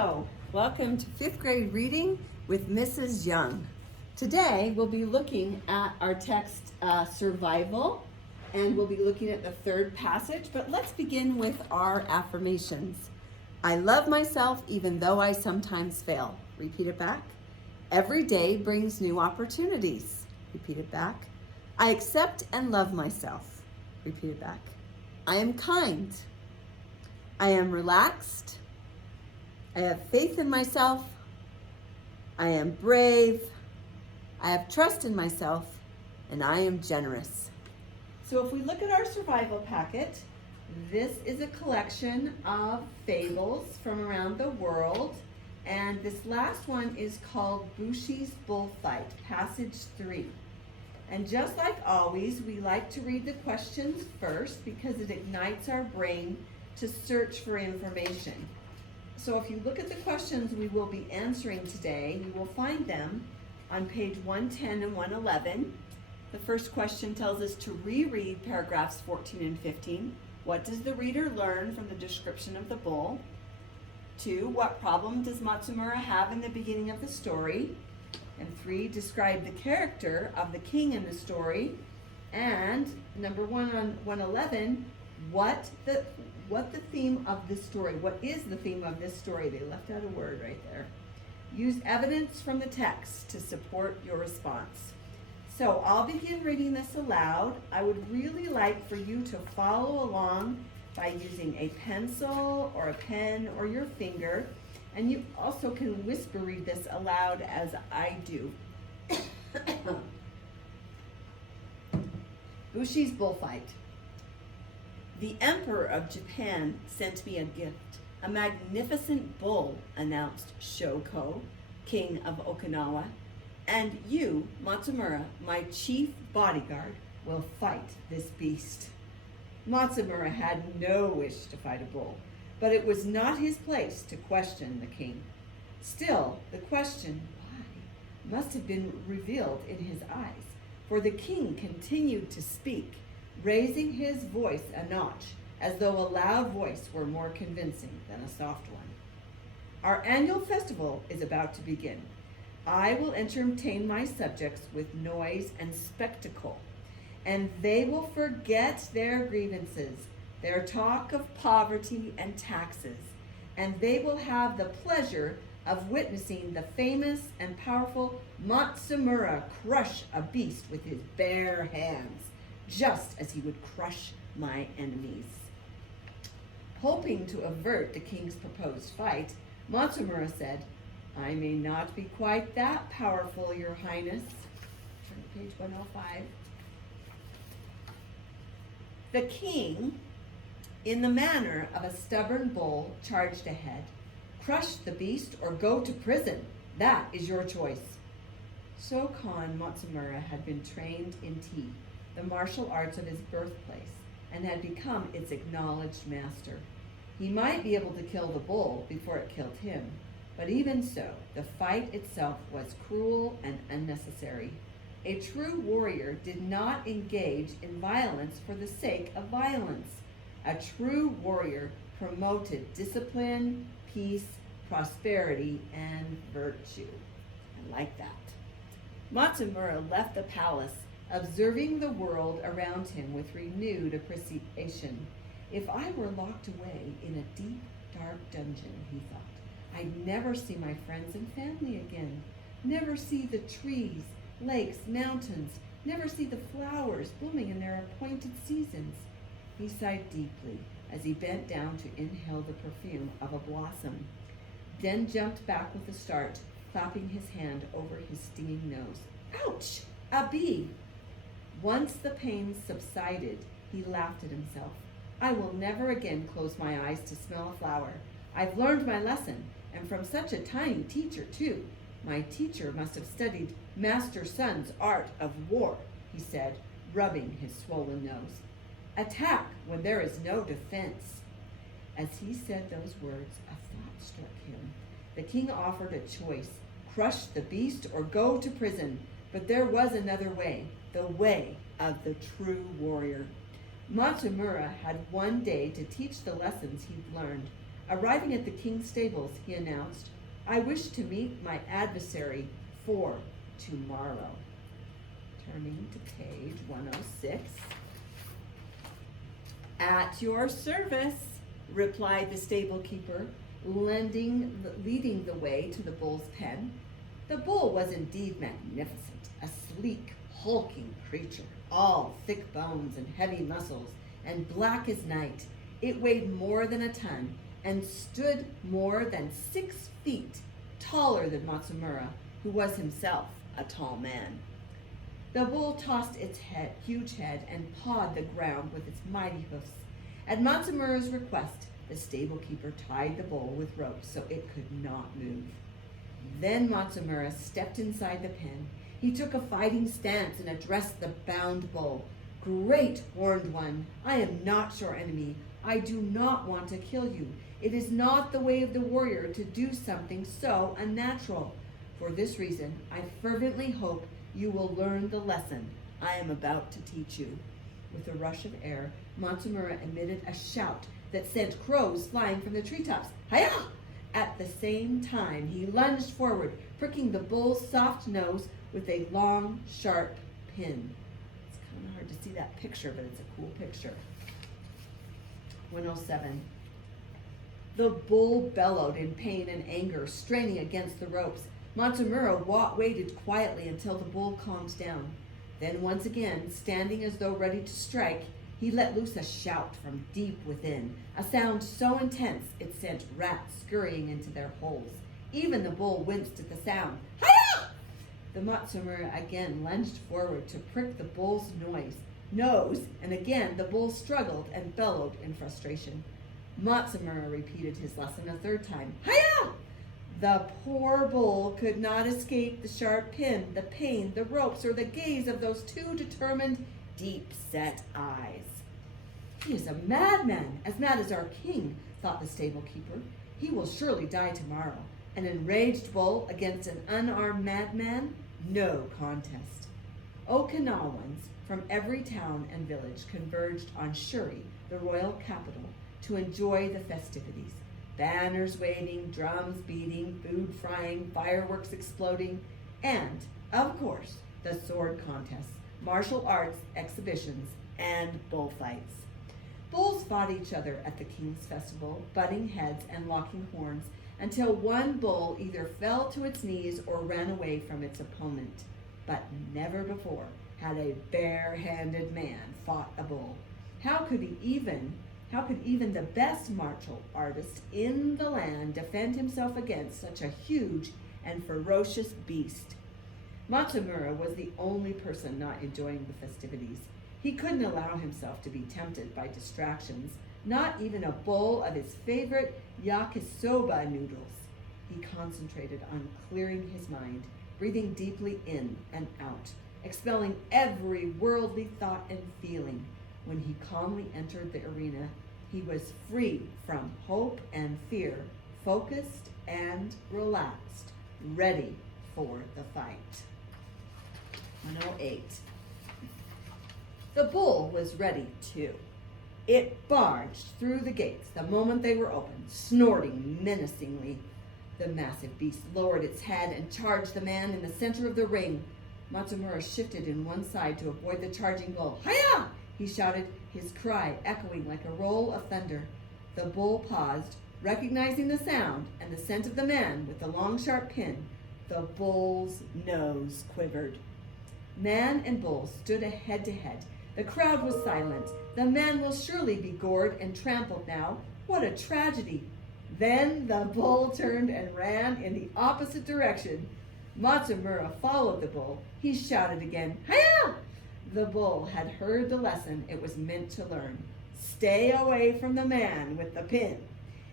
Hello, welcome to 5th grade reading with Mrs. Young. Today we'll be looking at our text Survival, and we'll be looking at the third passage, but let's begin with our affirmations. I love myself even though I sometimes fail. Repeat it back. Every day brings new opportunities. Repeat it back. I accept and love myself. Repeat it back. I am kind. I am relaxed. I have faith in myself. I am brave. I have trust in myself, and I am generous. So if we look at our survival packet, this is a collection of fables from around the world, and this last one is called Bushi's Bullfight, Passage 3. And just like always, we like to read the questions first because it ignites our brain to search for information. So if you look at the questions we will be answering today, you will find them on page 110 and 111. The first question tells us to reread paragraphs 14 and 15. What does the reader learn from the description of the bull? 2, what problem does Matsumura have in the beginning of the story? And 3, describe the character of the king in the story. And number 1 on 111, what the theme of this story, what is the theme of this story? They left out a word right there. Use evidence from the text to support your response. So I'll begin reading this aloud. I would really like for you to follow along by using a pencil or a pen or your finger. And you also can whisper read this aloud as I do. Bushi's Bullfight. The Emperor of Japan sent me a gift, a magnificent bull, announced Shoko, king of Okinawa, and you, Matsumura, my chief bodyguard, will fight this beast. Matsumura had no wish to fight a bull, but it was not his place to question the king. Still, the question, why, must have been revealed in his eyes, for the king continued to speak, raising his voice a notch, as though a loud voice were more convincing than a soft one. Our annual festival is about to begin. I will entertain my subjects with noise and spectacle, and they will forget their grievances, their talk of poverty and taxes, and they will have the pleasure of witnessing the famous and powerful Matsumura crush a beast with his bare hands, just as he would crush my enemies. Hoping to avert the king's proposed fight, Matsumura said, I may not be quite that powerful, your highness. Turn to page 105. The king, in the manner of a stubborn bull, charged ahead. Crush the beast or go to prison. That is your choice. Shokan Matsumura had been trained in tea, the martial arts of his birthplace, and had become its acknowledged master. He might be able to kill the bull before it killed him, but even so, the fight itself was cruel and unnecessary. A true warrior did not engage in violence for the sake of violence. A true warrior promoted discipline, peace, prosperity, and virtue. I like that. Matsumura left the palace, observing the world around him with renewed appreciation. If I were locked away in a deep, dark dungeon, he thought, I'd never see my friends and family again, never see the trees, lakes, mountains, never see the flowers blooming in their appointed seasons. He sighed deeply as he bent down to inhale the perfume of a blossom, then jumped back with a start, clapping his hand over his stinging nose. Ouch! A bee! Once the pain subsided, he laughed at himself. I will never again close my eyes to smell a flower. I've learned my lesson, and from such a tiny teacher, too. My teacher must have studied Master Sun's art of war, he said, rubbing his swollen nose. Attack when there is no defense. As he said those words, a thought struck him. The king offered a choice, crush the beast or go to prison. But there was another way, the way of the true warrior. Matsumura had one day to teach the lessons he'd learned. Arriving at the king's stables, he announced, "I wish to meet my adversary for tomorrow." Turning to page 106. "At your service," replied the stable keeper, leading the way to the bull's pen. The bull was indeed magnificent, a sleek, hulking creature, all thick bones and heavy muscles, and black as night. It weighed more than a ton, and stood more than 6 feet taller than Matsumura, who was himself a tall man. The bull tossed its huge head and pawed the ground with its mighty hoofs. At Matsumura's request, the stable keeper tied the bull with ropes so it could not move. Then Matsumura stepped inside the pen. He took a fighting stance and addressed the bound bull. "Great horned one, I am not your enemy. I do not want to kill you. It is not the way of the warrior to do something so unnatural. For this reason, I fervently hope you will learn the lesson I am about to teach you." With a rush of air, Matsumura emitted a shout that sent crows flying from the treetops. "Hi-ya!" At the same time, he lunged forward, pricking the bull's soft nose with a long, sharp pin. It's kind of hard to see that picture, but it's a cool picture. 107. The bull bellowed in pain and anger, straining against the ropes. Matsumura waited quietly until the bull calmed down. Then once again, standing as though ready to strike, he let loose a shout from deep within, a sound so intense it sent rats scurrying into their holes. Even the bull winced at the sound. "Hi-ya!" The Matsumura again lunged forward to prick the bull's nose, and again the bull struggled and bellowed in frustration. Matsumura repeated his lesson a third time. "Hi-ya!" The poor bull could not escape the sharp pin, the pain, the ropes, or the gaze of those two determined, deep-set eyes. "He is a madman, as mad as our king," thought the stable keeper. "He will surely die tomorrow. An enraged bull against an unarmed madman? No contest." Okinawans from every town and village converged on Shuri, the royal capital, to enjoy the festivities. Banners waving, drums beating, food frying, fireworks exploding, and, of course, the sword contests, martial arts exhibitions, and bullfights. Bulls fought each other at the king's festival, butting heads and locking horns, until one bull either fell to its knees or ran away from its opponent. But never before had a bare-handed man fought a bull. How could even the best martial artist in the land defend himself against such a huge and ferocious beast? Matsumura was the only person not enjoying the festivities. He couldn't allow himself to be tempted by distractions, not even a bowl of his favorite yakisoba noodles. He concentrated on clearing his mind, breathing deeply in and out, expelling every worldly thought and feeling. When he calmly entered the arena, he was free from hope and fear, focused and relaxed, ready for the fight. 108. The bull was ready too. It barged through the gates the moment they were opened, snorting menacingly. The massive beast lowered its head and charged the man in the center of the ring. Matsumura shifted in one side to avoid the charging bull. "Hi-ya!" he shouted, his cry echoing like a roll of thunder. The bull paused, recognizing the sound and the scent of the man with the long, sharp pin. The bull's nose quivered. Man and bull stood head to head. The crowd was silent. The man will surely be gored and trampled now. What a tragedy. Then the bull turned and ran in the opposite direction. Matsumura followed the bull. He shouted again, "Hi-ya!" The bull had heard the lesson it was meant to learn. Stay away from the man with the pin.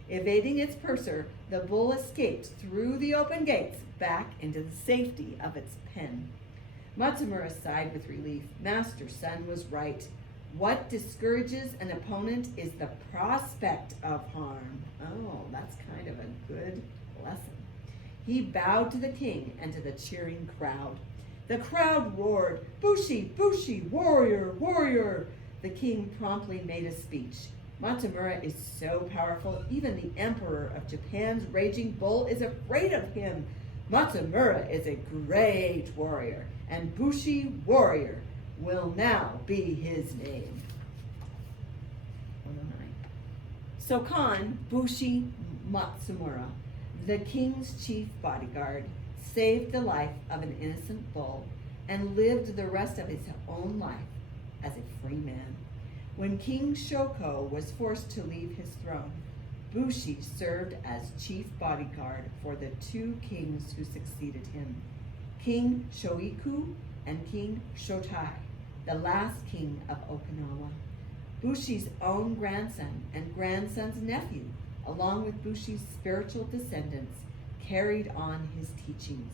Evading its purser, the bull escaped through the open gates back into the safety of its pen. Matsumura sighed with relief. Master Sun was right. What discourages an opponent is the prospect of harm. Oh, that's kind of a good lesson. He bowed to the king and to the cheering crowd. The crowd roared, "Bushi, Bushi, warrior, warrior!" The king promptly made a speech. Matsumura is so powerful, even the emperor of Japan's raging bull is afraid of him. Matsumura is a great warrior, and Bushi Warrior will now be his name. 109. So Khan Bushi Matsumura, the king's chief bodyguard, saved the life of an innocent bull and lived the rest of his own life as a free man. When King Shoko was forced to leave his throne, Bushi served as chief bodyguard for the two kings who succeeded him, King Shoiku and King Shotai, the last king of Okinawa. Bushi's own grandson and grandson's nephew, along with Bushi's spiritual descendants, carried on his teachings,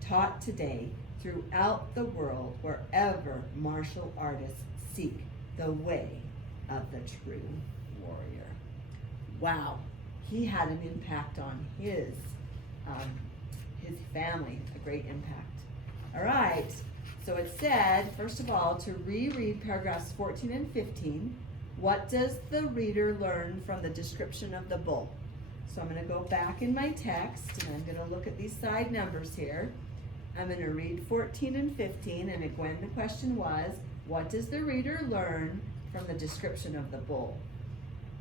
taught today throughout the world wherever martial artists seek the way of the true warrior. Wow, he had an impact on his family, a great impact. All right, so it said, first of all, to reread paragraphs 14 and 15. What does the reader learn from the description of the bull? So I'm going to go back in my text, and I'm going to look at these side numbers here. I'm going to read 14 and 15, and again, the question was, what does the reader learn from the description of the bull?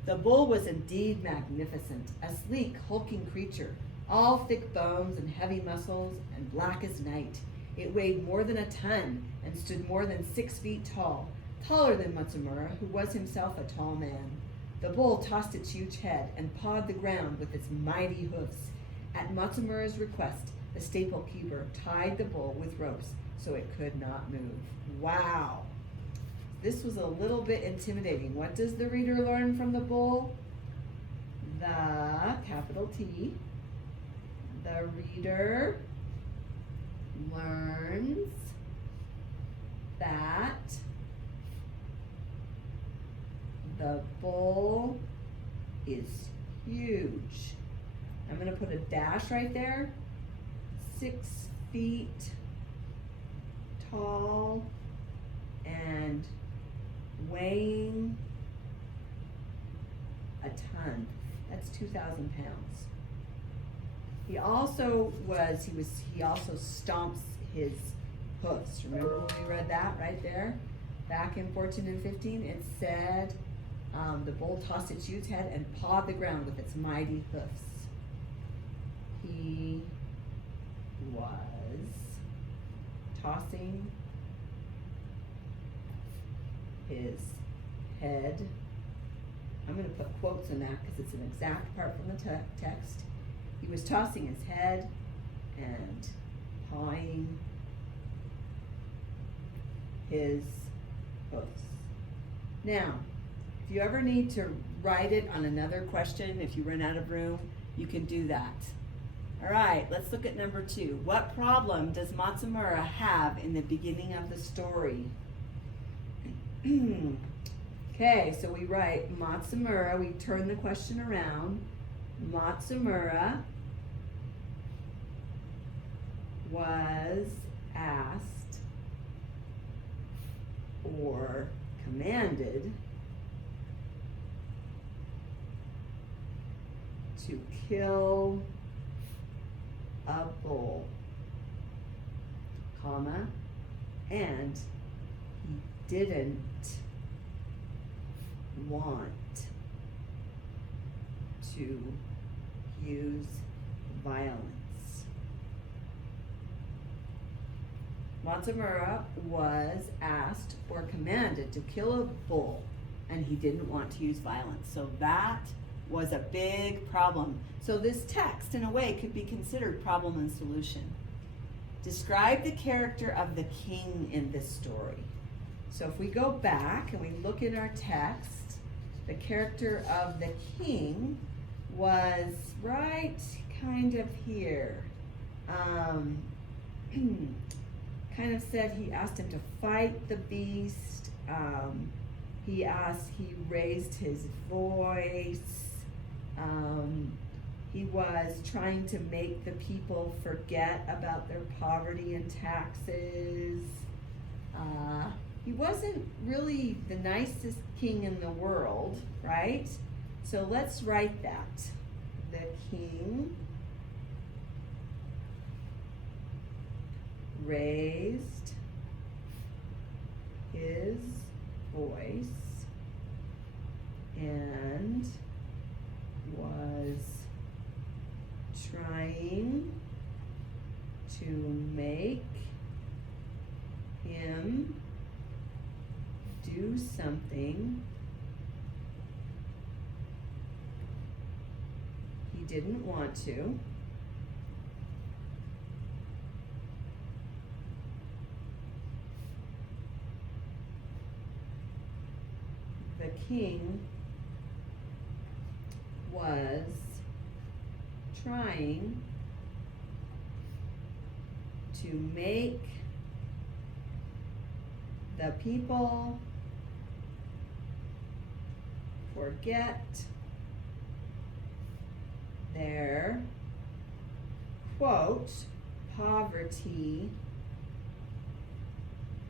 The bull was indeed magnificent, a sleek, hulking creature, all thick bones and heavy muscles and black as night. It weighed more than a ton and stood more than 6 feet tall, taller than Matsumura, who was himself a tall man. The bull tossed its huge head and pawed the ground with its mighty hoofs. At Matsumura's request, the staple keeper tied the bull with ropes so it could not move. Wow! This was a little bit intimidating. What does the reader learn from the bull? The, capital T, the reader learns that the bull is huge. I'm going to put a dash right there. 6 feet tall and weighing a ton. That's 2,000 pounds. He also stomps his hoofs. Remember when we read that right there? Back in 14 and 15, it said the bull tossed its huge head and pawed the ground with its mighty hoofs. He was tossing his head. I'm going to put quotes in that because it's an exact part from the text. He was tossing his head and pawing his hoofs. Now, if you ever need to write it on another question, if you run out of room, you can do that. All right, let's look at number 2. What problem does Matsumura have in the beginning of the story? Okay, so we write Matsumura, we turn the question around. Matsumura was asked or commanded to kill a bull, comma, and he didn't want to use violence. Matsumura was asked or commanded to kill a bull, and he didn't want to use violence. So that was a big problem. So this text, in a way, could be considered problem and solution. Describe the character of the king in this story. So if we go back and we look in our text, the character of the king was right kind of here. Kind of said he asked him to fight the beast. He raised his voice. He was trying to make the people forget about their poverty and taxes. he wasn't really the nicest king in the world, right? So let's write that. The king raised his voice and was trying to make him do something he didn't want to. The king was trying to make the people forget their, quote, poverty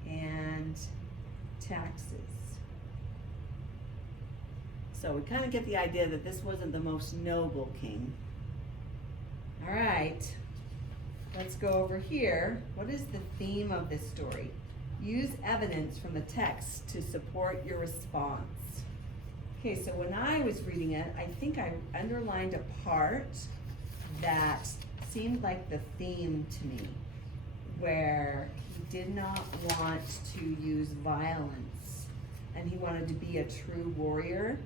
and taxes. So we kind of get the idea that this wasn't the most noble king. All right, let's go over here. What is the theme of this story? Use evidence from the text to support your response. Okay, so when I was reading it, I think I underlined a part that seemed like the theme to me, where he did not want to use violence and he wanted to be a true warrior.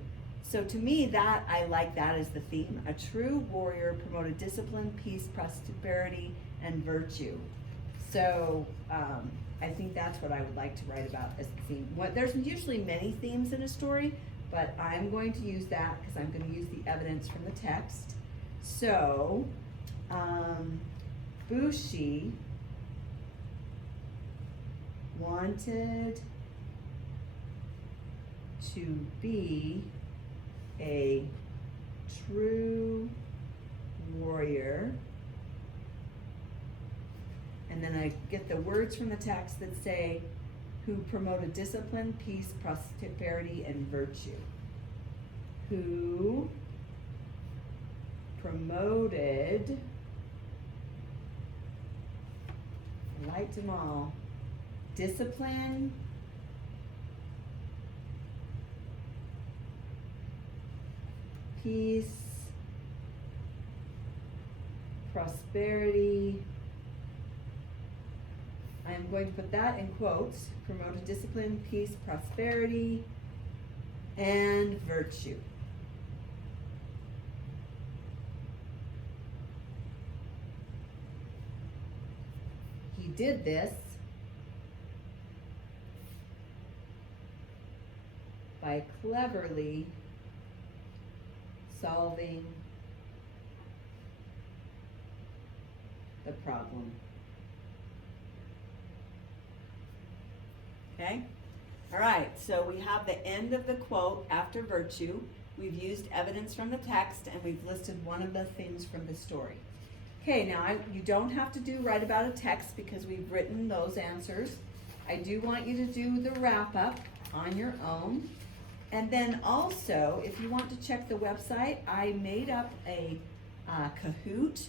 So to me, that I like that as the theme. A true warrior promoted discipline, peace, prosperity, and virtue. So I think that's what I would like to write about as the theme. There's usually many themes in a story, but I'm going to use that because I'm going to use the evidence from the text. So, Bushi wanted to be a true warrior. And then I get the words from the text that say, who promoted discipline, peace, prosperity, and virtue. Who promoted, I liked them all, discipline, peace, prosperity. I am going to put that in quotes. Promoted discipline, peace, prosperity, and virtue. He did this by cleverly solving the problem. Okay? All right, so we have the end of the quote after virtue. We've used evidence from the text, and we've listed one of the things from the story. Okay, now you don't have to write about a text because we've written those answers. I do want you to do the wrap-up on your own. And then also, if you want to check the website, I made up a Kahoot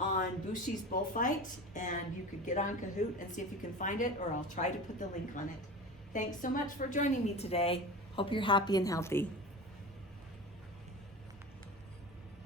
on Bushi's bullfight, and you could get on Kahoot and see if you can find it, or I'll try to put the link on it. Thanks so much for joining me today. Hope you're happy and healthy.